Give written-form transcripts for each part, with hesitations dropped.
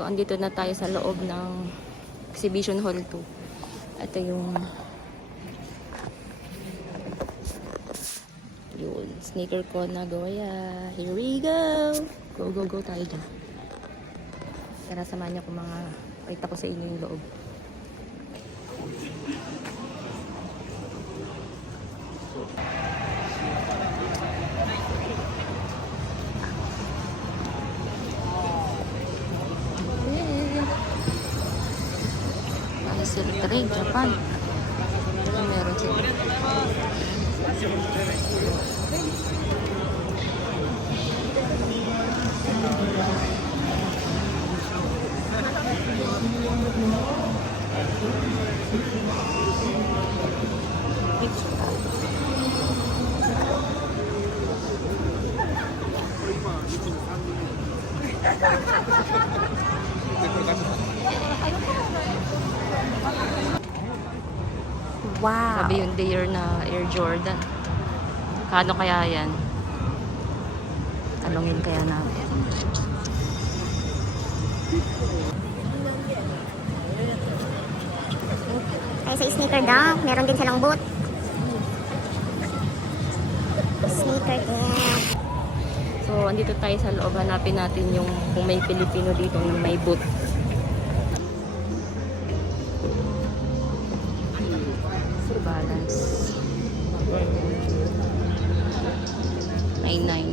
So, andito na tayo sa loob ng Exhibition Hall 2. Ito yung sneaker ko na Goya. Here we go! Go tayo dyan. Tara, samahan niyo ko mga pakita ko sa inyo yung loob. Trade Japan. Meron sila. Wow! Sabi yung Air na Air Jordan. Kano kaya yan? Talungin kaya natin. Kaya sa sneaker dunk, meron din silang boot. Sneaker dunk. So, andito tayo sa loob. Hanapin natin yung kung may Pilipino dito yung may boot. Balance. 990.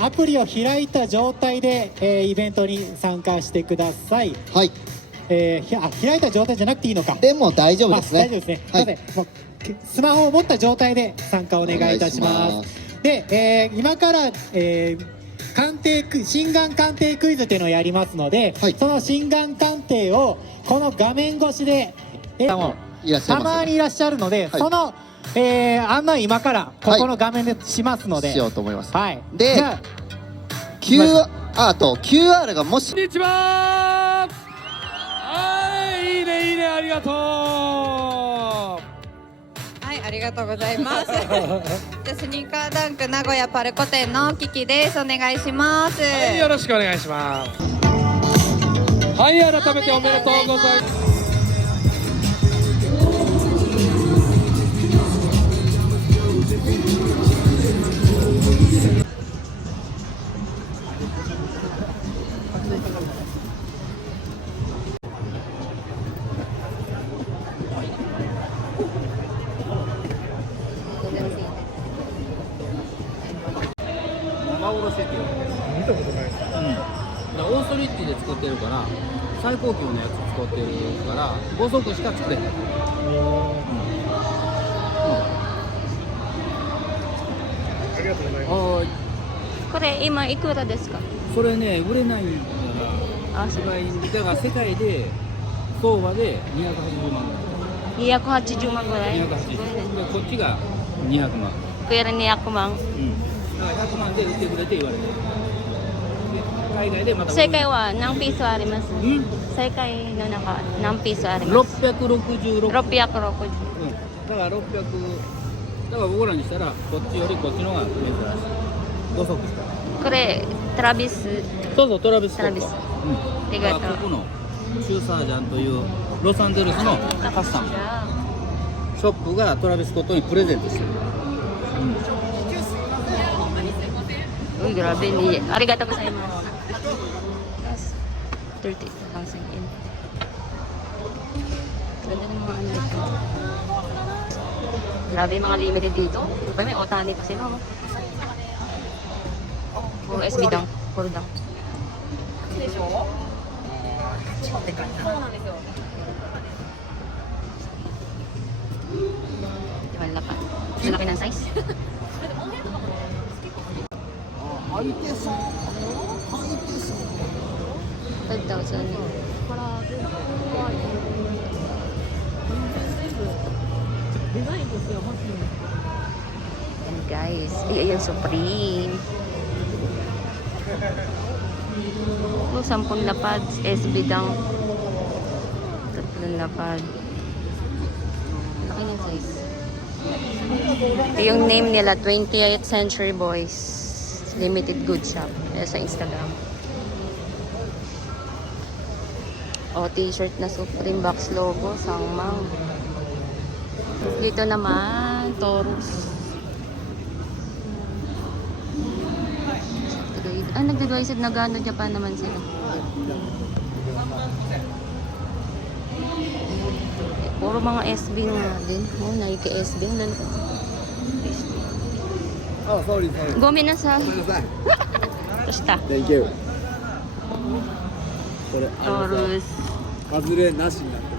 アプリを開いた状態で、イベントに参加してください。はい。開いた状態じゃなくていいのか。でも大丈夫ですね。大丈夫ですね。はいなのでもうスマホを持った状態で参加お願いいたします。お願いしで、今から、心眼鑑定クイズっていうのをやりますので、はいその心眼鑑定をこの画面越しで、いらっしゃいたますまにいらっしゃるので、はいその、案内今からここの画面でしますので、しようと思います。はい。でじゃあ QR がもしこんにちは。はい、いいねいいね、ありがとう。はい、ありがとうございます。じゃあスニーカーダンク名古屋パルコ店のキキです。お願いします。はい、よろしくお願いします。はい、改めておめでとうございます。幻っていうの見たことないです。だからオーストリッチで作ってるから最高級のやつ作ってるから5足しか作れない。ありがとうございます。あこれ今いくらですか？ーそれね売れないからあ、一番いい。だから世界で相場で280万ぐらい。 280万ぐらい。 280でこっちが200万。 Kuya rin niya ako mang. だから100万で売ってくれて言われてる。で海外でまた世界は何ピースあります？うん世界の中何ピースあります666。 660。だから600だから僕らにしたらこっちよりこっちの方が珍しい5足しかこれトラビス。そうそうトラビススコット。トラビスうん、ありがとうだからここのシューサージャンというロサンゼルスのカスタムショップがトラビススコットにプレゼントしてる。Uy, grabe ni. Arigatou gozaimasu. 30,000 yen. Ganda ng mga ano dito. Grabe yung mga limited dito. May otani pa sila. Puro SB down. Puro down. Wala pa. Malaki ng size. And guys, ayan Supreme. 10 lapad, SB dang 3 lapad. Laki ng size. Ito yung name nila, 20th Century Boys Limited Good Shop. Sa Instagram. O, t-shirt na Supreme box logo, sangmang. Dito naman, Taurus. Nagdadwised na gano Japan naman sila. Puro mga SB nga din. Oh, Nike SB. Oh, sorry. Gomi na sa... Basta. Thank you. これ Taurus. 外れなしになって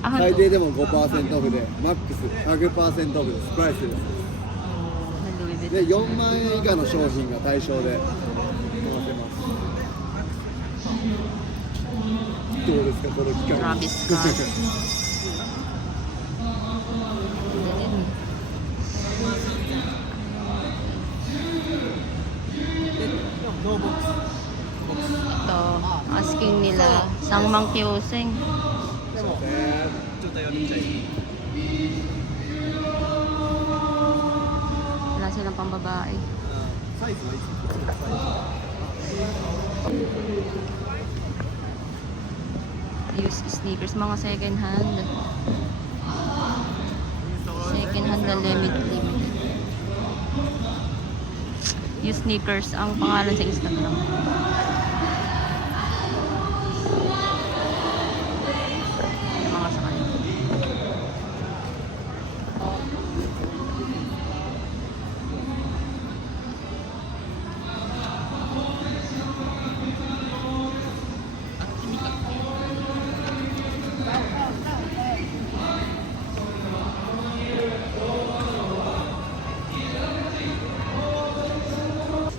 ます。最低でも 5% オフで、マックス 100% オフです。プライスです。で、4万円以下の商品が対象で回せます。どうですか、この機会。 Travis Scott. Ito, asking nila, sangmang Kyoseng. Wala silang pambabae. Used sneakers, mga second hand. Second hand na limited. Used sneakers ang pangalan sa Instagram. Mga sa kanya.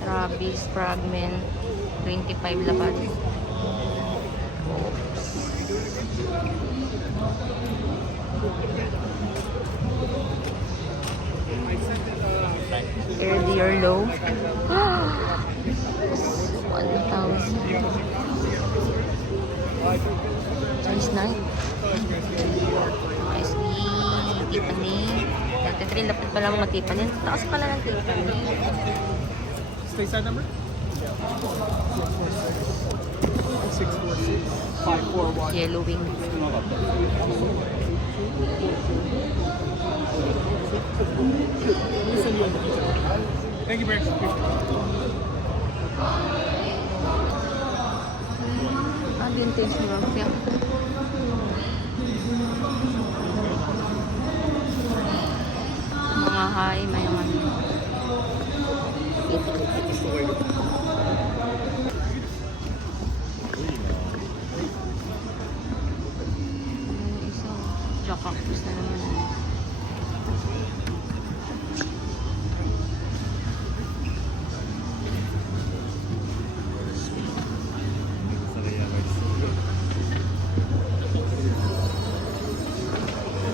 Travis Fragment 25 lapad. Earlier low 1,000. Choice night. SB Tiffany 33 lapad pa lang mga Tiffany. Taas pala ng Tiffany. Stay side number? 646-541. Yellow wing. Thank you very much. Vintage raffia. Mga high, may mga Cactus na naman.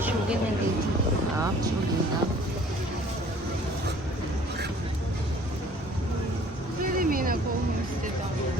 Shugin na dito. Shugin na. Really mean ako homestead ako.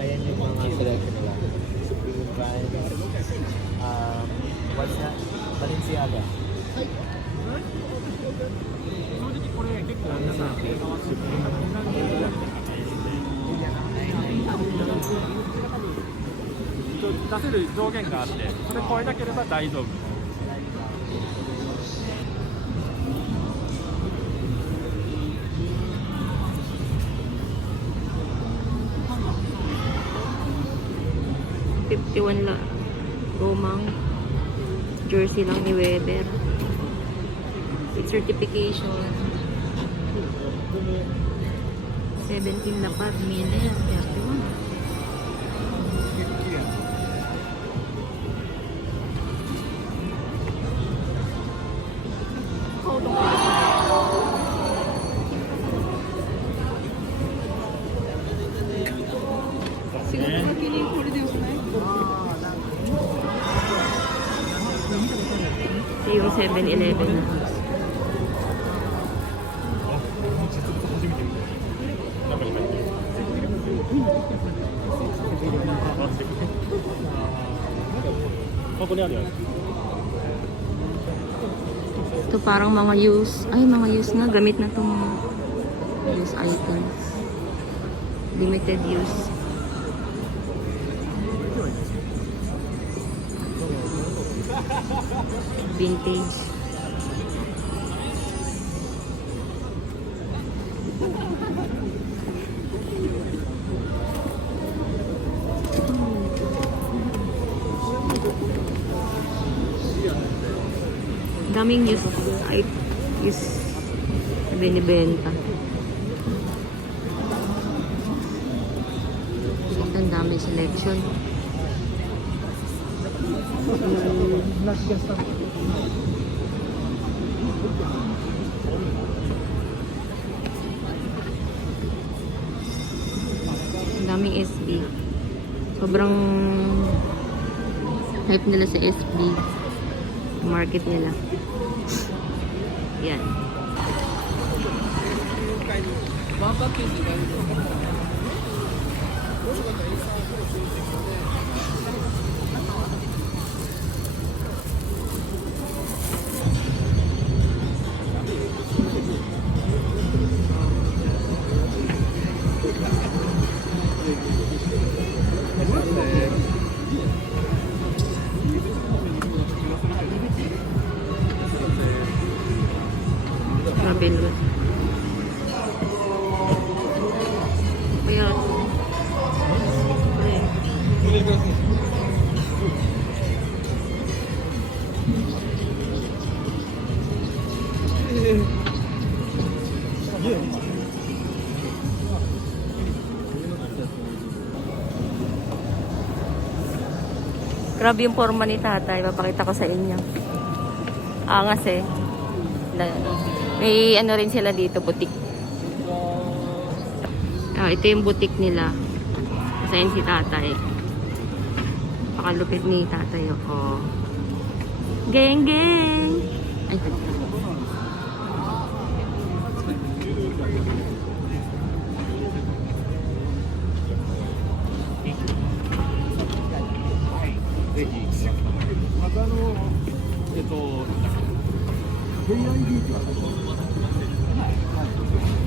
Ayan yung mga selection nila. Supreme Prime. What's that? Balenciaga. $51 lang. Romang jersey lang ni Weber. With certification. 17 na pa. Minutes. 31. Ito yung 7-Eleven na. Ito parang mga use. Ay, mga use na. Gamit na itong use items. Limited use. Vintage. Daming use na binibenta. Ang dami selection. Ang daming SB. Sobrang hype nila sa SB. Market nila. Yan. Travel. Kaya grabe yung forma ni tatay. Papakita ko sa inyo. Angas eh. May ano rin sila dito, butik. Ito yung butik nila. Kasayin si tatay. Pakalupit ni tatay. Oh. Geng, geng! Ay,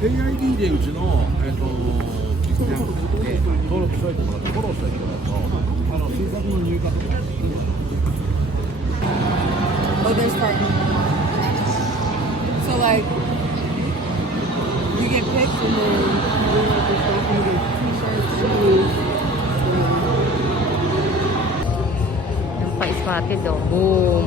KID でうちの、キャンプで登録しておいてもらって、フォローしておいてもらうと、新作の入荷とか。Oh, they're starting. So like, you get picked and then you like the stuff and you get t-shirts, shoes. yung pa-spotted oh. Boom!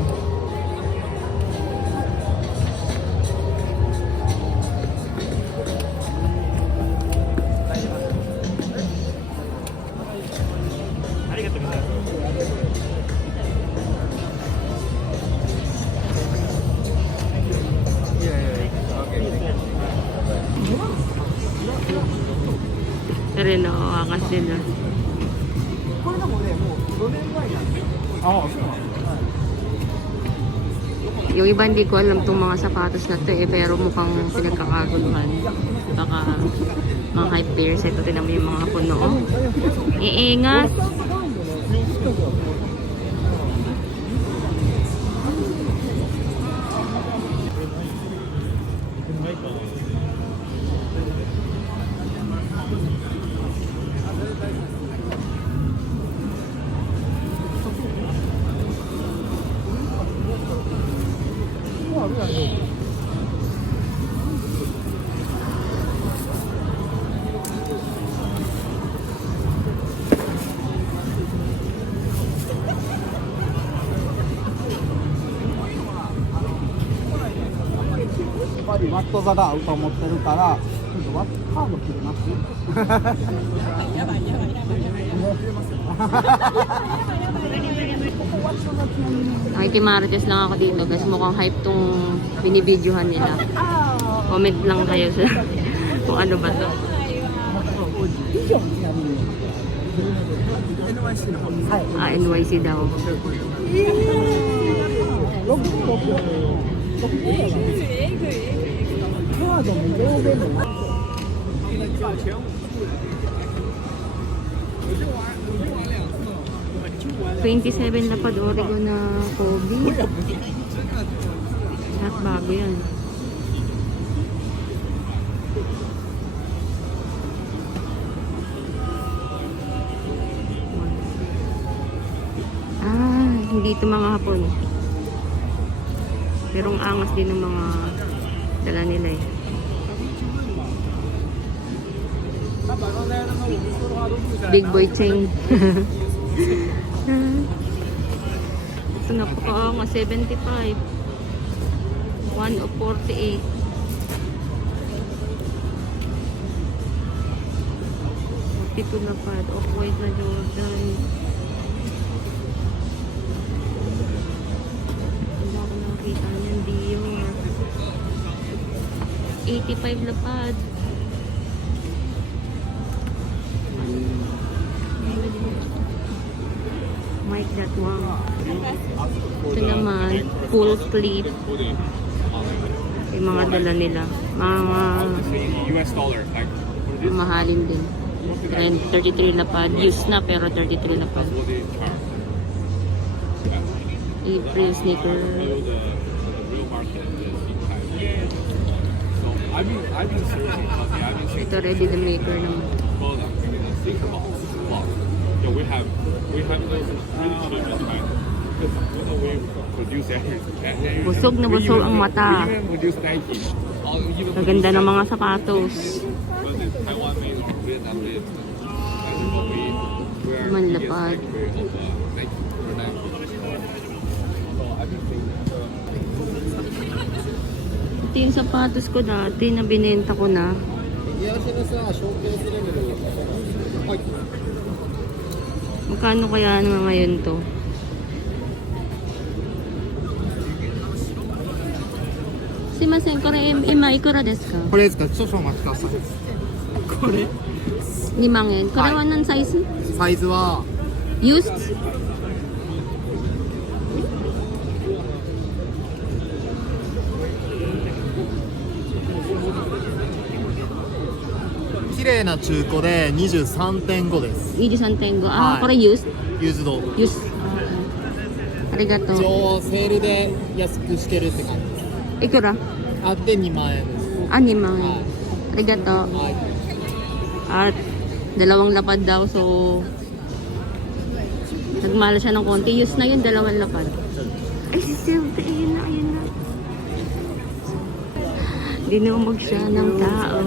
Pero no, angas din na. Yung iba hindi ko alam tong mga sapatos na to pero mukhang pinagkakaguluhan. Baka mga hype pairs. Ito tinan mo yung mga puno. Iingat!やっぱりワット座が合うと思ってるからちょっとワットカード切れますNakikimarites lang ako dito guys. Mukhang hype tong binibidyohan nila. Comment lang kayo sa kung ano ba to. NYC daw. $27 lapad Oregon na Kobe. Lahat bago yan. Hindi ito mga Hapon. Pero ang angas din ng mga dala nila eh. Big boy chain. Ito napakaangas, 75. 1 of 48. Ito na pad, off-white na Jordan. Hindi ako nakakita niyan, Dior. 85 lapad. Mike that one. Ito naman, full sleeve. Yung mga dala nila. Mga mahalin din. 33 lapad. Used na pero 33 lapad. April sneaker. Ito ready the maker naman. We have those really cheap in China. We produce everything. Busog na busog ang mata. We even produce Nike. Kaganda ng mga sapatos. Taiwan made, Vietnam made. We are Manlapad. Nike for Nike. Ito yung sapatos ko dati na binenta ko na. Magkano kaya naman ngayon to? Simasen, kore ima ikura desu ka? これですか少々お待ちくださいこれ 2万円。これは何サイズ？サイズは Used? 綺麗な中古で 23.5 です 23.5. Hi. これ used? ユーズド Used. ありがとう。セールで安くしてるって感じですいくら？あって2万円です 2万円。ありがとう。はい At dalawang lapad daw, so nagmahal siya ng konti. Used na yun, dalawang lapad. Ay, siyempre, ayun na, ayun na. Dinumog siya ng tao.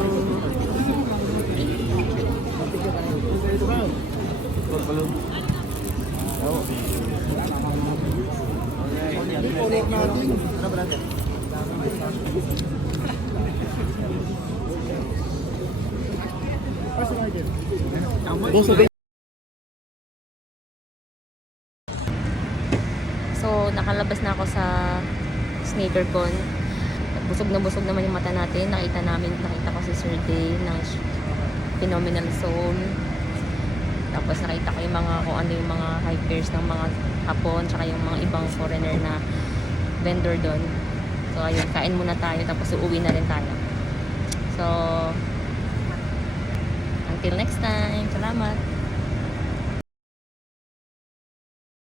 So, nakalabas na ako sa sneaker con. Busog na busog naman yung mata natin. Nakita ko si Sir Day ng Phenomenal Zone. Tapos nakita ko yung mga kung ano yung mga high fares ng mga Hapon tsaka yung mga ibang foreigner na vendor doon. So ayun, kain muna tayo tapos uuwi na rin tayo. So until next time. Salamat.